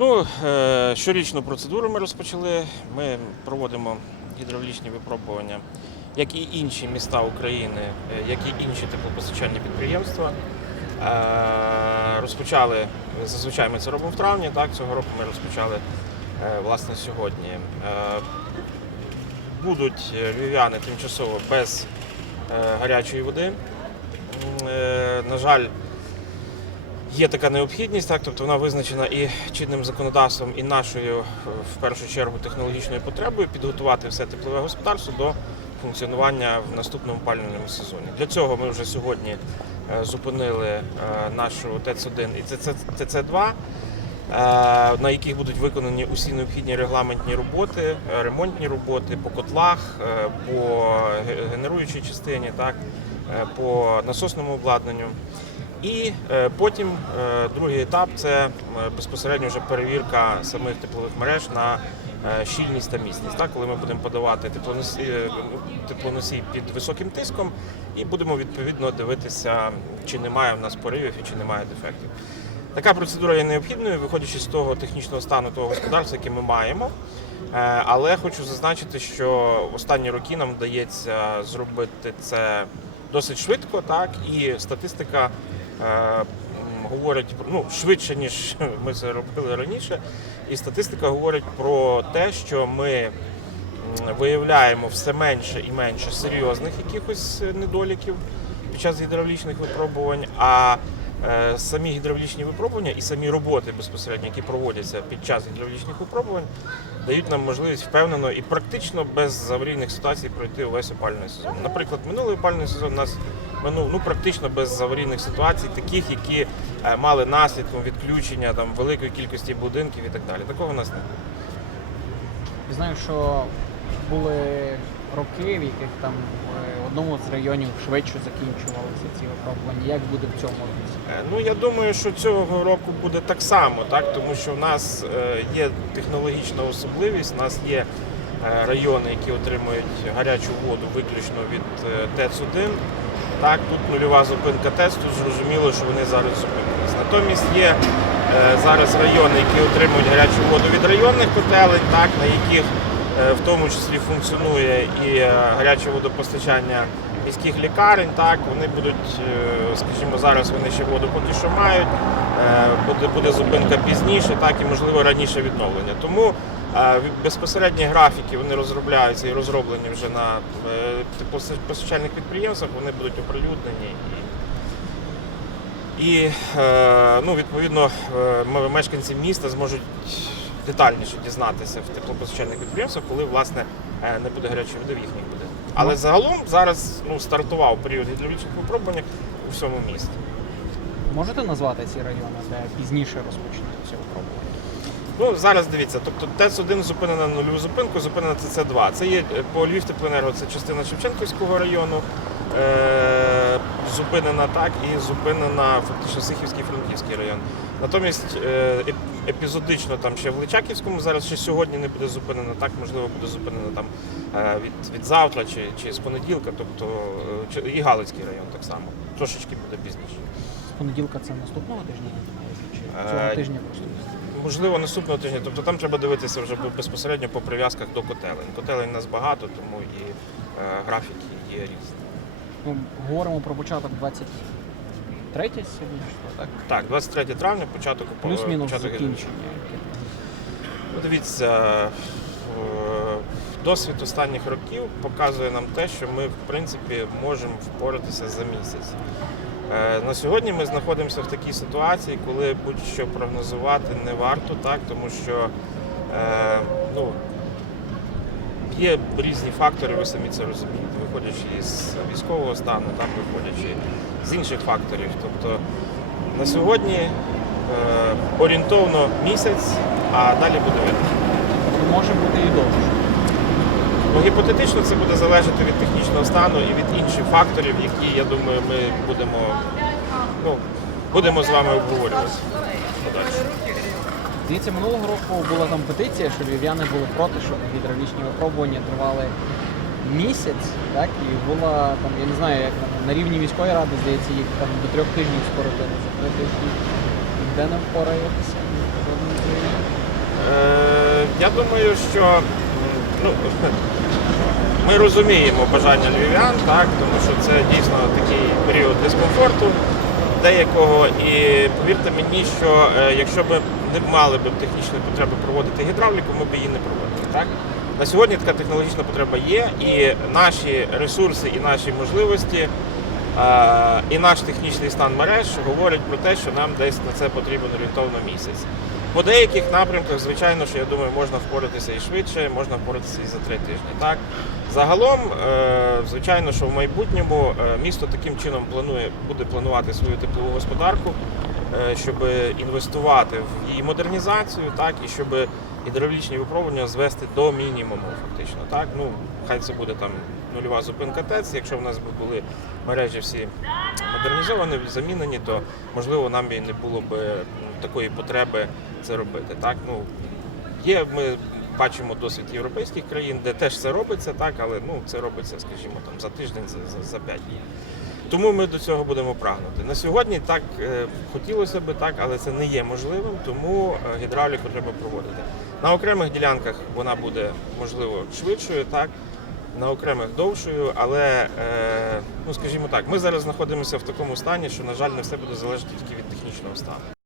Ну, е, щорічну процедуру ми розпочали. Ми проводимо гідравлічні випробування, як і інші міста України, е, як і інші теплопостачальні підприємства. Е, Розпочали зазвичай ми це робимо в травні. Так, цього року ми розпочали власне сьогодні. Будуть львів'яни тимчасово без гарячої води. На жаль, Є така необхідність, так тобто вона визначена і чинним законодавством, і нашою е, в першу чергу технологічною потребою підготувати все теплове господарство до функціонування в наступному опалювальному сезоні. Для цього ми вже сьогодні е, зупинили е, нашу ТЕЦ-1 і ТЦ-2, е, на яких будуть виконані усі необхідні регламентні роботи, ремонтні роботи по котлах, по генеруючій частині, так, по насосному обладнанню. І е, потім е, другий етап це е, безпосередньо вже перевірка самих теплових мереж на щільність та міцність. Так, коли ми будемо подавати теплоносій, теплоносій під високим тиском, і будемо відповідно дивитися, чи немає в нас поривів і чи немає дефектів. Така процедура є необхідною, виходячи з того технічного стану того господарства, яке ми маємо. Але хочу зазначити, що останні роки нам вдається зробити це досить швидко, так і статистика говорить ну швидше ніж ми це робили раніше. І статистика говорить про те, що ми виявляємо все менше і менше серйозних якихось е, недоліків під час гідравлічних випробувань. А е, самі гідравлічні випробування і самі роботи безпосередньо, які проводяться під час гідравлічних випробувань, дають нам можливість впевнено і практично без аварійних ситуацій пройти увесь опальний сезон. Наприклад, минулий опальний сезон у нас минув ну практично без аварійних ситуацій, таких, які е, мали наслідком відключення там великої кількості будинків і так далі. Такого у нас не було. Знаю, що були роки, в яких там в одному з районів швидше закінчувалися ці випробування. Як буде в цьому році? Е, Ну я думаю, що цього року буде так само, так тому що в нас е, є технологічна особливість. У нас є е, райони, які отримують гарячу воду виключно від е, ТЕЦ-1. Так, тут нульова зупинка ТЕЦ, тут зрозуміло, що вони зараз зупинились. Натомість є е, зараз райони, які отримують гарячу воду від районних котелень, так, на яких е, в тому числі функціонує і е, гаряче водопостачання міських лікарень. Так, вони будуть, е, скажімо, зараз вони ще воду поки що мають. е, Буде, буде зупинка пізніше, так і можливо раніше відновлення. Тому е, безпосередні графіки вони розробляються і розроблені вже на е, теплопостачальних підприємствах. Вони будуть оприлюднені і, е, ну, відповідно е, мешканці міста зможуть детальніше дізнатися в теплопостачальних підприємствах, коли власне не буде гарячої води в їхніх будинках. Але загалом зараз ну, стартував період гідравлічних випробувань у всьому місті. Можете назвати ці райони, де пізніше розпочнуть ці випробування? Ну зараз дивіться, тобто ТЕЦ-1 зупинена на нульову зупинку, зупинена ТЦ-2. Це є е, по Львів теплоенерго, це частина Шевченківського району. Е, зупинена так і зупинена фактично Сихівський Франківський район. Натомість е, епізодично там ще в Личаківському зараз ще сьогодні не буде зупинена, так можливо буде зупинена там е, від, від завтра чи, чи з понеділка, тобто е, і Галицький район так само. Трошечки буде пізніше. Понеділка це наступного тижня чи Е, цього тижня просто? Можливо, наступного тижня. Тобто там треба дивитися вже безпосередньо по прив'язках до котелень. Котелень у нас багато, тому і е, графіки є різні. Ну, говоримо про початок 23 сьогодні, так? Так, 23 травня, початок Плюс-мінус початок закінчення. Ну, Дивіться, е, досвід останніх років показує нам те, що ми в принципі можемо впоратися за місяць. Е, На сьогодні ми знаходимося в такій ситуації, коли будь-що прогнозувати не варто, так, тому що е, ну, є різні фактори, ви самі це розумієте, виходячи із військового стану, так, виходячи з інших факторів. Тобто на сьогодні е, орієнтовно місяць, а далі буде видно. Може бути і довше. Ну, гіпотетично це буде залежати від технічного стану і від інших факторів, які, я думаю, ми будемо, ну, будемо з вами обговорювати. подальше. Дивіться, минулого року була там петиція, що львів'яни були проти, щоб гідравлічні випробування тривали місяць, так? І була там, я не знаю, як там, на рівні міської ради, здається, їх там до трьох тижнів скоротили за три тижні. Де не впораєтеся? Жодним? Я думаю, що ну, ми розуміємо бажання львів'ян, так, тому що це дійсно такий період дискомфорту деякого. І повірте мені, що е, якщо б не мали б технічної потреби проводити гідравліку, ми б її не проводили. Так? На сьогодні така технологічна потреба є, і наші ресурси, і наші можливості, е, і наш технічний стан мереж говорять про те, що нам десь на це потрібен орієнтовно місяць. По деяких напрямках, звичайно, що я думаю, можна впоратися і швидше, можна впоратися і за три тижні. Так загалом, е, звичайно, що в майбутньому е, місто таким чином планує буде планувати свою теплову господарку, е, щоб інвестувати в її модернізацію, так і щоб гідравлічні випробування звести до мінімуму, фактично. Так, ну хай це буде там нульова зупинка ТЕЦ. Якщо в нас були мережі всі модернізовані, замінені, то можливо нам і не було б такої потреби це робити. Так, ну є, ми бачимо досвід європейських країн, де теж це робиться, так, але ну це робиться, скажімо, там за тиждень, за, за, за п'ять днів. Тому ми до цього будемо прагнути. На сьогодні так е, хотілося би так, але це не є можливим, тому е, гідравліку треба проводити. На окремих ділянках вона буде можливо швидшою, так на окремих довшою, але е, ну скажімо так, ми зараз знаходимося в такому стані, що на жаль не все буде залежати тільки від технічного стану.